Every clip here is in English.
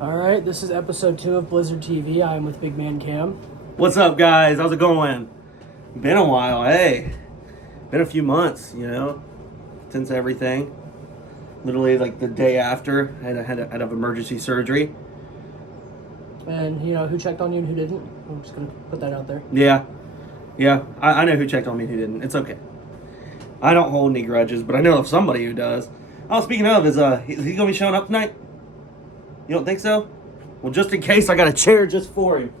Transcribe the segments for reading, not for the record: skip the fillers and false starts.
Alright, this is episode 2 of Blizzard TV. I am with Big Man Cam. What's up, guys? How's it going? Been a while, hey. Been a few months, since everything. Literally, like the day after, I had emergency surgery. And, who checked on you and who didn't? I'm just going to put that out there. Yeah. I know who checked on me and who didn't. It's okay. I don't hold any grudges, but I know of somebody who does. Oh, speaking of, is he going to be showing up tonight? You don't think so? Well, just in case, I got a chair just for him.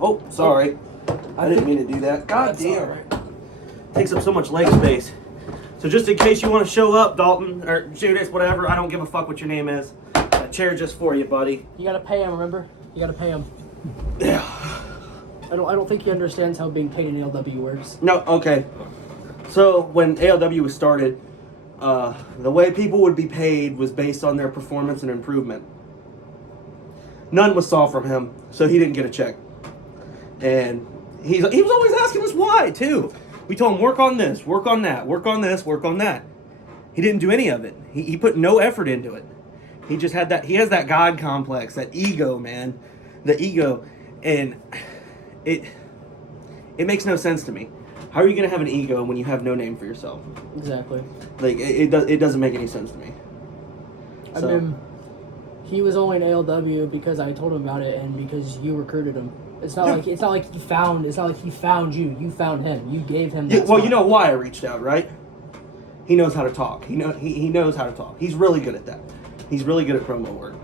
Oh, sorry. I didn't mean to do that. God damn. Right. Takes up so much leg space. So just in case you want to show up, Dalton, or Judas, whatever, I don't give a fuck what your name is. A chair just for you, buddy. You got to pay him, remember? You got to pay him. Yeah. I don't think he understands how being paid in ALW works. No, okay. So when ALW was started, the way people would be paid was based on their performance and improvement. None was saw from him, so he didn't get a check. And he was always asking us why, too. We told him, work on this, work on that, work on this, work on that. He didn't do any of it. He put no effort into it. He just had that, he has that God complex, that ego, man. The ego. And it makes no sense to me. How are you going to have an ego when you have no name for yourself? Exactly. Like, it doesn't make any sense to me. I mean, he was only in ALW because I told him about it and because you recruited him. It's not like he found you. You found him. You gave him that well, spot. you know why I reached out, right? He knows how to talk. He knows how to talk. He's really good at that. He's really good at promo work.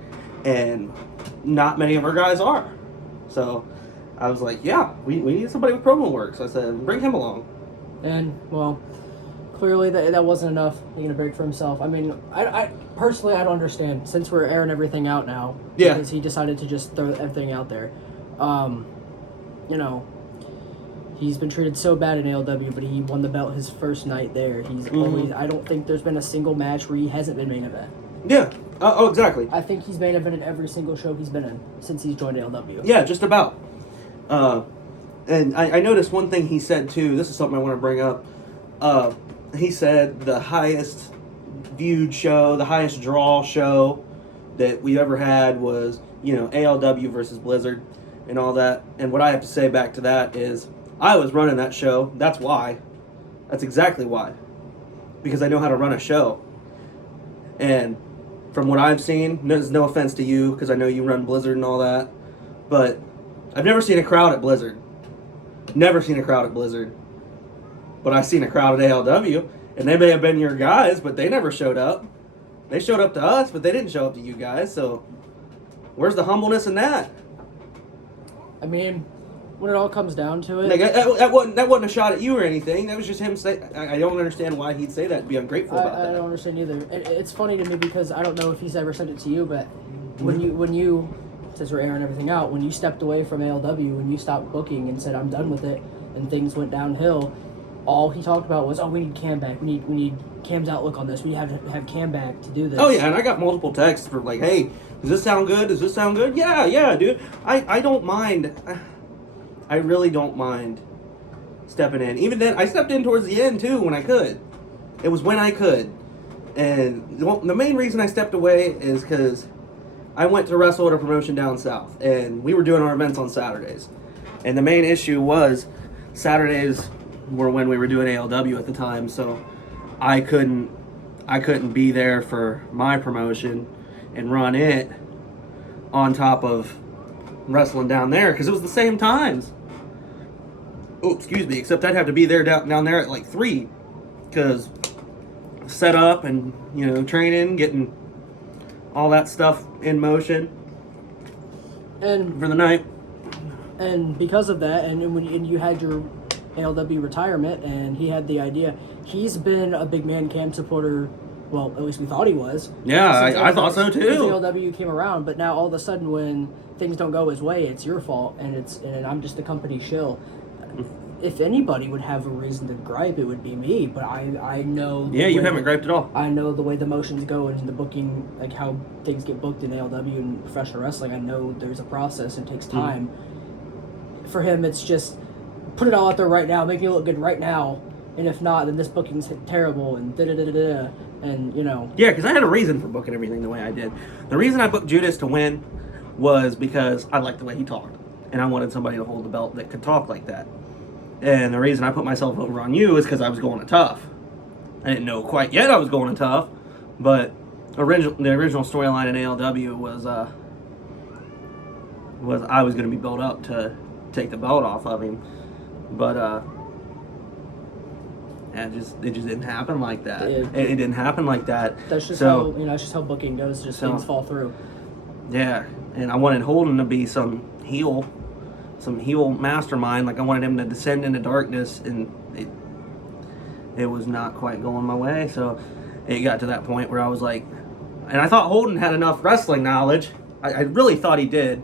And not many of our guys are. So I was like, yeah, we need somebody with promo work. So I said, bring him along. And, well, clearly that wasn't enough. Taking a break for himself. I mean, I personally, I don't understand. Since we're airing everything out now. Yeah. Because he decided to just throw everything out there. He's been treated so bad in ALW, but he won the belt his first night there. He's always, I don't think there's been a single match where he hasn't been main event. Yeah. Exactly. I think he's main evented every single show he's been in since he's joined ALW. Yeah, just about. And I noticed one thing he said, too. This is something I want to bring up. He said the highest viewed show, the highest draw show that we ever had was, ALW versus Blizzard and all that. And what I have to say back to that is I was running that show. That's why. That's exactly why. Because I know how to run a show. And from what I've seen, there's no offense to you because I know you run Blizzard and all that, but I've never seen a crowd at Blizzard. Never seen a crowd at Blizzard. But I've seen a crowd at ALW, and they may have been your guys, but they never showed up. They showed up to us, but they didn't show up to you guys, so where's the humbleness in that? I mean, when it all comes down to it... Like, that wasn't a shot at you or anything. That was just him say. I don't understand why he'd say that and be ungrateful about that. I don't understand either. It's funny to me because I don't know if he's ever said it to you, but when you, since we're airing everything out, when you stepped away from ALW, when you stopped booking and said, I'm done with it, and things went downhill, all he talked about was, we need Cam back. We need Cam's outlook on this. We have to have Cam back to do this. Oh, yeah, and I got multiple texts for like, hey, does this sound good? Does this sound good? Yeah, dude. I don't mind. I really don't mind stepping in. Even then, I stepped in towards the end, too, when I could. It was when I could. And the main reason I stepped away is because I went to wrestle at a promotion down south. And we were doing our events on Saturdays. And the main issue was Saturdays were when we were doing ALW at the time. So I couldn't be there for my promotion and run it on top of wrestling down there because it was the same times. Oh, excuse me. Except I'd have to be there down there at like 3 because set up and training, getting all that stuff in motion and for the night. And because of that, and you had your ALW retirement, and he had the idea. He's been a Big Man Cam supporter. Well, at least we thought he was. Yeah, I thought so too. Since ALW came around, but now all of a sudden, when things don't go his way, it's your fault, and I'm just the company shill. If anybody would have a reason to gripe, it would be me. But I know. Yeah, you haven't griped at all. I know the way the motions go and the booking, like how things get booked in ALW and professional wrestling. I know there's a process and it takes time. For him, it's just put it all out there right now, make me look good right now, and if not, then this booking's terrible, and da-da-da-da-da, and, you know. Yeah, because I had a reason for booking everything the way I did. The reason I booked Judas to win was because I liked the way he talked, and I wanted somebody to hold the belt that could talk like that. And the reason I put myself over on you is because I was going to Tough. I didn't know quite yet I was going to Tough, but the original storyline in ALW was I was going to be built up to take the belt off of him, but it just didn't happen like that. It didn't happen like that. That's just how, you know, that's just how booking goes. Just things fall through. Yeah, and I wanted Holden to be some heel mastermind. Like I wanted him to descend into darkness, and it was not quite going my way. So it got to that point where I was like, and I thought Holden had enough wrestling knowledge. I really thought he did,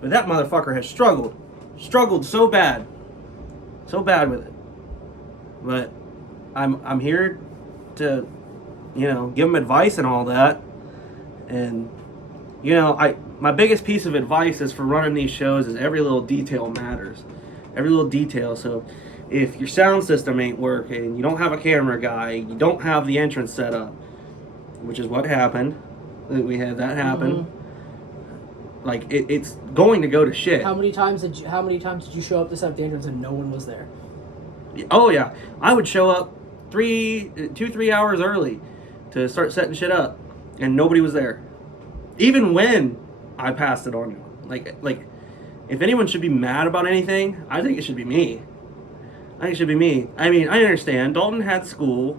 but that motherfucker has struggled so bad with it. But I'm here to, you know, give him advice and all that. And, you know, my biggest piece of advice is for running these shows is every little detail matters. Every little detail. So if your sound system ain't working, you don't have a camera guy, you don't have the entrance set up, which is what happened. We had that happen. Mm-hmm. Like it's going to go to shit. How many times did you show up to set up the entrance and no one was there? Oh yeah, I would show up 3 hours early to start setting shit up, and nobody was there. Even when I passed it on you, like if anyone should be mad about anything, I think it should be me. I mean, I understand Dalton had school,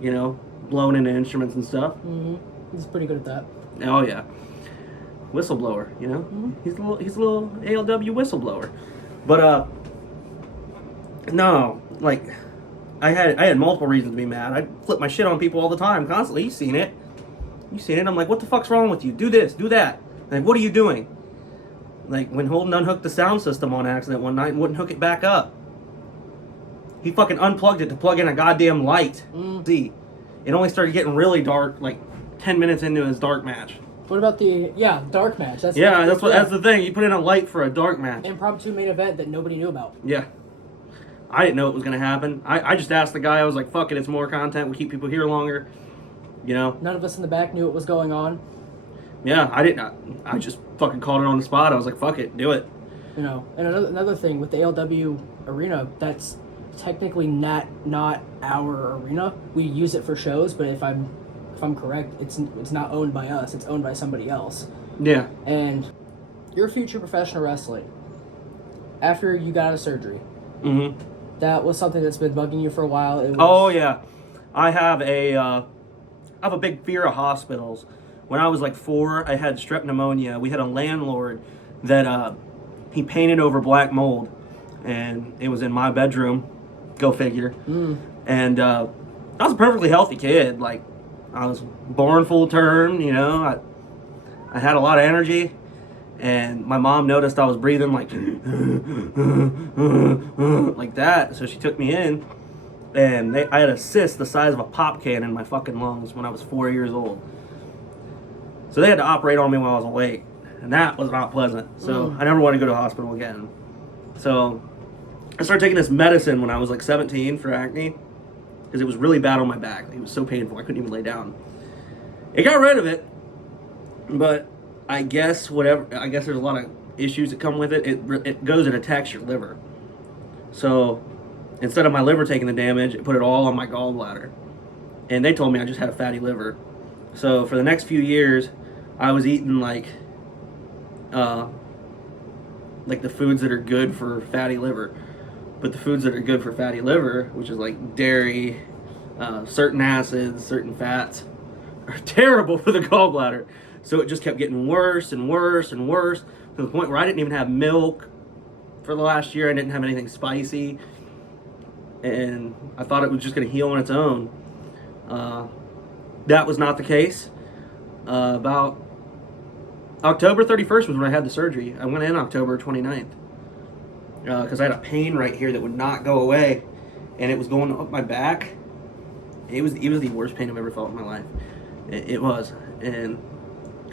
you know, blowing into instruments and stuff. Mm-hmm. He's pretty good at that. Oh yeah, whistleblower. You know, mm-hmm. he's a little ALW whistleblower. But no, like I had multiple reasons to be mad. I flip my shit on people all the time, constantly. You've seen it. I'm like, what the fuck's wrong with you? Do this, do that. Like, what are you doing? Like when Holden unhooked the sound system on accident one night and wouldn't hook it back up. He fucking unplugged it to plug in a goddamn light. See, it only started getting really dark like 10 minutes into his dark match. What about the dark match? That's the thing. You put in a light for a dark match. Impromptu main event that nobody knew about. Yeah. I didn't know it was gonna happen. I just asked the guy, I was like, fuck it, it's more content, we keep people here longer. You know? None of us in the back knew what was going on. Yeah, I just fucking called it on the spot. I was like, fuck it, do it. You know, and another thing with the ALW arena, that's technically not our arena. We use it for shows, but if I'm correct, it's not owned by us. It's owned by somebody else. Yeah. And your future professional wrestling, after you got out of surgery, mm-hmm. that was something that's been bugging you for a while. Oh yeah, I have a big fear of hospitals. When I was like 4, I had strep pneumonia. We had a landlord that he painted over black mold, and it was in my bedroom. Go figure. And I was a perfectly healthy kid. Like, I was born full term, you know. I had a lot of energy, and my mom noticed I was breathing like like that, so she took me in, and I had a cyst the size of a pop can in my fucking lungs when I was 4 years old. So they had to operate on me while I was awake, and that was not pleasant. So I never wanted to go to the hospital again. So I started taking this medicine when I was like 17 for acne, because it was really bad on my back. It was so painful, I couldn't even lay down. It got rid of it, but I guess there's a lot of issues that come with it. It goes and attacks your liver. So instead of my liver taking the damage, it put it all on my gallbladder. And they told me I just had a fatty liver. So for the next few years, I was eating like the foods that are good for fatty liver. But the foods that are good for fatty liver, which is like dairy, certain acids, certain fats, are terrible for the gallbladder. So it just kept getting worse and worse and worse, to the point where I didn't even have milk for the last year. I didn't have anything spicy. And I thought it was just going to heal on its own. That was not the case. About October 31st was when I had the surgery. I went in October 29th. Because I had a pain right here that would not go away. And it was going up my back. It was the worst pain I've ever felt in my life. It was. And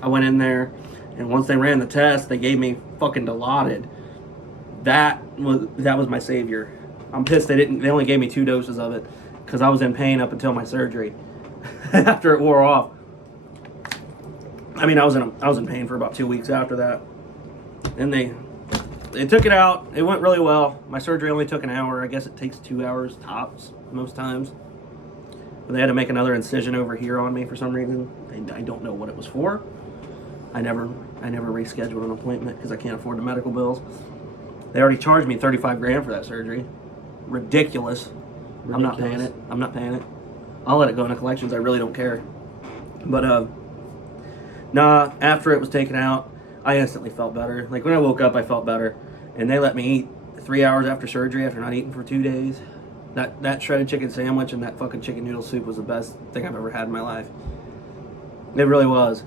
I went in there, and once they ran the test, they gave me fucking Dilaudid. That was my savior. I'm pissed they only gave me 2 doses of it because I was in pain up until my surgery. After it wore off. I mean, I was in pain for about 2 weeks after that. And they took it out. It went really well. My surgery only took an hour. I guess it takes 2 hours tops most times. But they had to make another incision over here on me for some reason. I don't know what it was for. I never rescheduled an appointment because I can't afford the medical bills. They already charged me $35,000 for that surgery. Ridiculous. I'm not paying it. I'll let it go into collections. I really don't care. But nah, after it was taken out, I instantly felt better. Like when I woke up, I felt better. And they let me eat 3 hours after surgery after not eating for 2 days. That shredded chicken sandwich and that fucking chicken noodle soup was the best thing I've ever had in my life. It really was.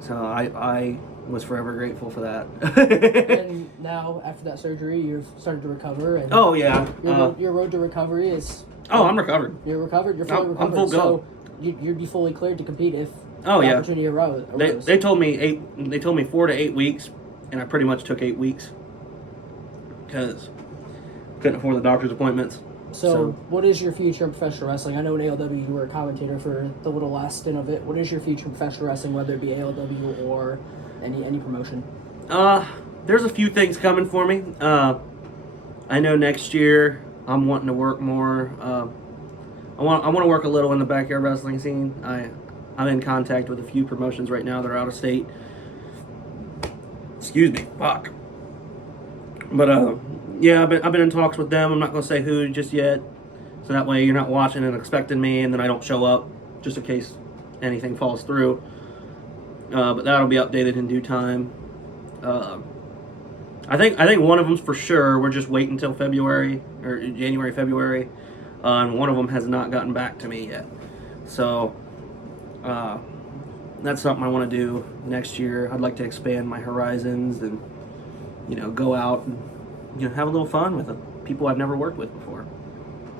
So I was forever grateful for that. And now, after that surgery, you've started to recover. And oh, yeah. Your road to recovery is... Oh, I'm recovered. You're recovered? You're fully recovered. I'm full go. So you'd be fully cleared to compete if the opportunity arose. They told me 4 to 8 weeks, and I pretty much took 8 weeks because couldn't afford the doctor's appointments. So what is your future in professional wrestling? I know in ALW you were a commentator for the little last stint of it. What is your future in professional wrestling, whether it be ALW or any promotion? There's a few things coming for me. I know next year I'm wanting to work more. I want to work a little in the backyard wrestling scene. I'm in contact with a few promotions right now that are out of state. Excuse me, fuck. But yeah, I've been in talks with them. I'm not going to say who just yet, so that way you're not watching and expecting me, and then I don't show up, just in case anything falls through. But that'll be updated in due time. I think one of them's for sure. We're just waiting until February or January, February, and one of them has not gotten back to me yet. So that's something I want to do next year. I'd like to expand my horizons and go out and have a little fun with people I've never worked with before.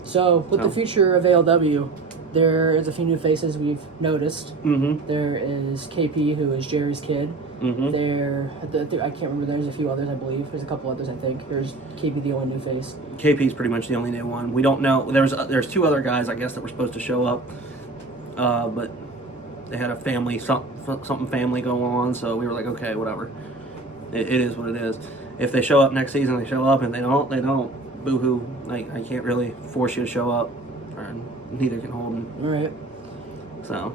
So with the future of ALW, there is a few new faces we've noticed. Mm-hmm. There is KP, who is Jerry's kid. Mm-hmm. I can't remember. There's a few others, I believe. There's a couple others, I think. There's KP, the only new face. KP's pretty much the only new one. We don't know. There's 2 other guys, I guess, that were supposed to show up, but they had a family something family go on, so we were like, okay, whatever. It is what it is. If they show up next season, they show up, and they don't, they don't. Boo-hoo. I can't really force you to show up, and neither can Holden. All right. So.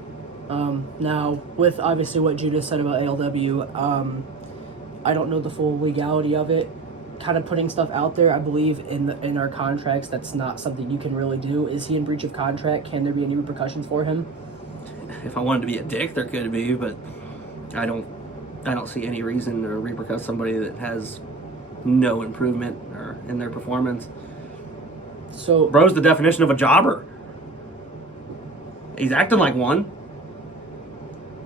Now, with obviously what Judas said about ALW, I don't know the full legality of it. Kind of putting stuff out there, I believe in our contracts, that's not something you can really do. Is he in breach of contract? Can there be any repercussions for him? If I wanted to be a dick, there could be, but I don't see any reason to repercuss somebody that has no improvement or in their performance. So, bro's the definition of a jobber. He's acting like one.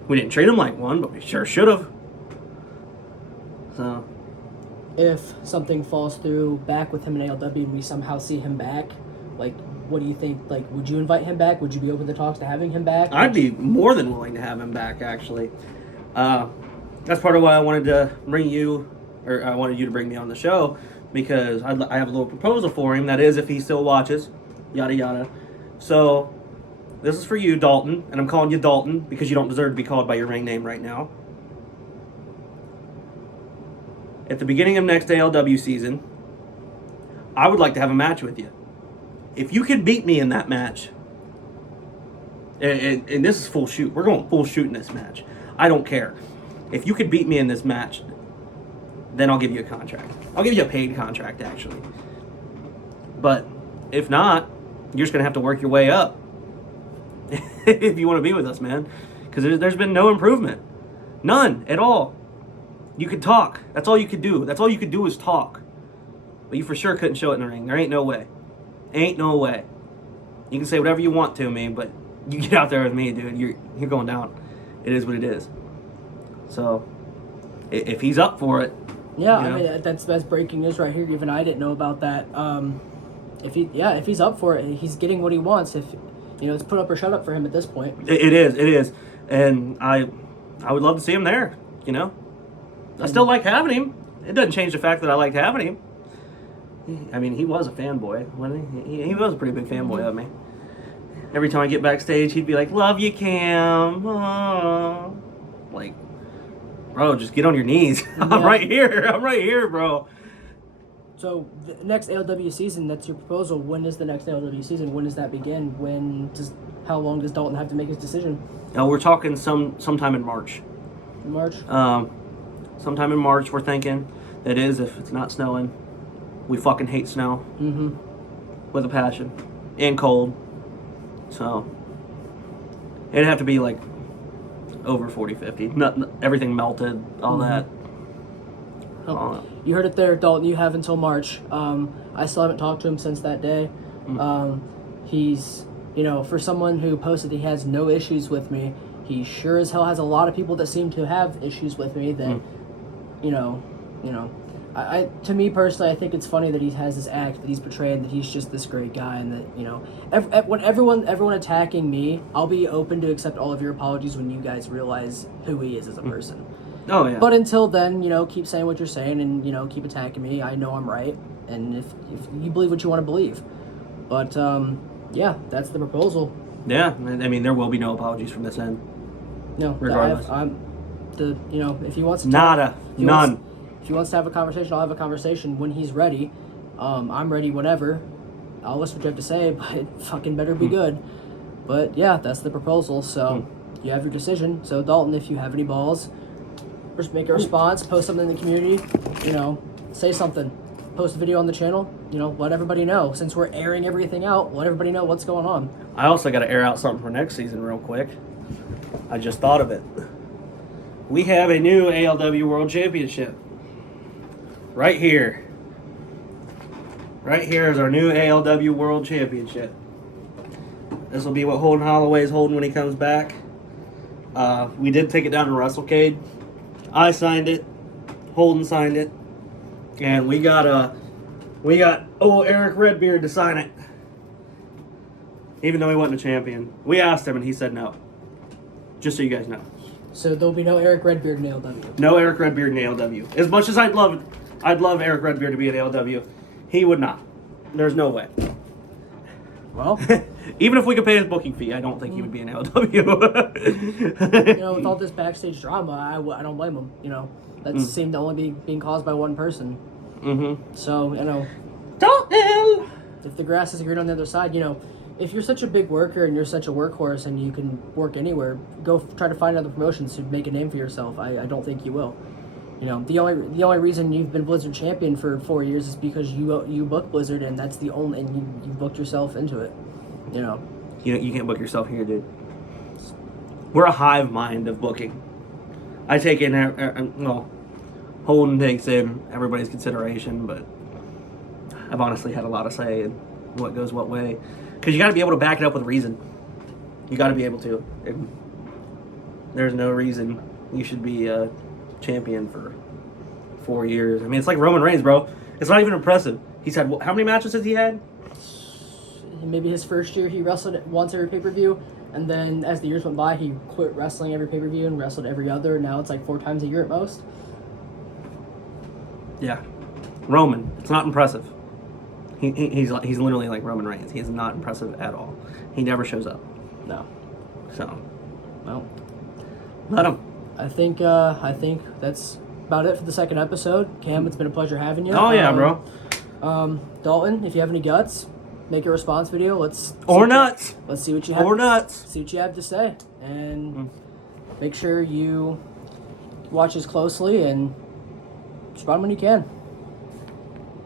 We didn't treat him like one, but we sure should have. So, if something falls through back with him in ALW and we somehow see him back, what do you think? Would you invite him back? Would you be open to talks to having him back? I'd be more than willing to have him back, actually. That's part of why I wanted to bring you, or I wanted you to bring me on the show, because I have a little proposal for him. That is, if he still watches, yada yada. So, this is for you, Dalton, and I'm calling you Dalton because you don't deserve to be called by your ring name right now. At the beginning of next ALW season, I would like to have a match with you. If you can beat me in that match, and this is full shoot. We're going full shoot in this match. I don't care. If you could beat me in this match, then I'll give you a contract. I'll give you a paid contract, actually. But if not, you're just going to have to work your way up if you want to be with us, man. Because there's been no improvement. None at all. You could talk. That's all you could do. That's all you could do is talk. But you for sure couldn't show it in the ring. There ain't no way. Ain't no way. You can say whatever you want to me, but you get out there with me, dude, you're going down. It is what it is. So, if he's up for it. Yeah, I mean, that's breaking news right here. Even I didn't know about that. If he's up for it, he's getting what he wants. If it's put up or shut up for him at this point. It is, and I would love to see him there. I still like having him. It doesn't change the fact that I like having him. I mean, he was a fanboy, wasn't he? He was a pretty big fanboy of me. Every time I get backstage, he'd be like, "Love you, Cam." Oh. Like, bro, just get on your knees. I'm Yeah. right here. I'm right here, bro. So the next ALW season, that's your proposal. When is the next ALW season? When does that begin? How long does Dalton have to make his decision? We're talking sometime in March. In March? Sometime in March, we're thinking. That is, if it's not snowing. We fucking hate snow. Mm-hmm. With a passion. And cold. So, it'd have to be like over 40, 50. Everything melted, all that. Oh, you heard it there, Dalton. You have until March. I still haven't talked to him since that day. He's, for someone who posted he has no issues with me, he sure as hell has a lot of people that seem to have issues with me that, I to me personally, I think it's funny that he has this act that he's portraying that he's just this great guy, and that when everyone attacking me, I'll be open to accept all of your apologies when you guys realize who he is as a person. Oh yeah. But until then, keep saying what you're saying, and keep attacking me. I know I'm right, and if you believe what you want to believe, but yeah, that's the proposal. Yeah, I mean there will be no apologies from this end. No, regardless. If he wants to Nada, none. If he wants to have a conversation, I'll have a conversation when he's ready. I'm ready whenever. I'll listen to what you have to say, but it fucking better be good. But yeah, that's the proposal. So you have your decision. So Dalton, if you have any balls, just make a response, post something in the community. Say something. Post a video on the channel. Let everybody know. Since we're airing everything out, let everybody know what's going on. I also got to air out something for next season real quick. I just thought of it. We have a new ALW World Championship. Right here. Right here is our new ALW World Championship. This will be what Holden Holloway is holding when he comes back. We did take it down to WrestleCade. I signed it. Holden signed it. And we got old Eric Redbeard to sign it. Even though he wasn't a champion. We asked him and he said no. Just so you guys know. So there'll be no Eric Redbeard in ALW. No Eric Redbeard in ALW. As much as I'd love Eric Redbeard to be in ALW, he would not. There's no way. Well, even if we could pay his booking fee, I don't think he would be in ALW. With all this backstage drama, I don't blame him. That seemed to only be being caused by one person. Mm-hmm. So, Dalton! If the grass is green on the other side, if you're such a big worker and you're such a workhorse and you can work anywhere, go try to find other promotions to make a name for yourself. I don't think you will. The only reason you've been Blizzard champion for 4 years is because you book Blizzard, and that's the only, and you booked yourself into it. You can't book yourself here, dude. We're a hive mind of booking. I take in, Holden takes in everybody's consideration, but I've honestly had a lot of say in what goes what way. Because you got to be able to back it up with reason. You got to be able to. And there's no reason you should be a champion for 4 years. I mean, it's like Roman Reigns, bro. It's not even impressive. He's had, how many matches has he had? Maybe his first year he wrestled once every pay-per-view, and then as the years went by, he quit wrestling every pay-per-view and wrestled every other. Now it's like 4 times a year at most. Yeah. Roman. It's not impressive. He's literally like Roman Reigns. He is not impressive at all. He never shows up. No. So, well, let him. I think that's about it for the second episode. Cam, it's been a pleasure having you. Oh yeah, bro. Dalton, if you have any guts, make a response video. Let's see what you have. Or nuts. See what you have to say, and make sure you watch us closely and respond when you can.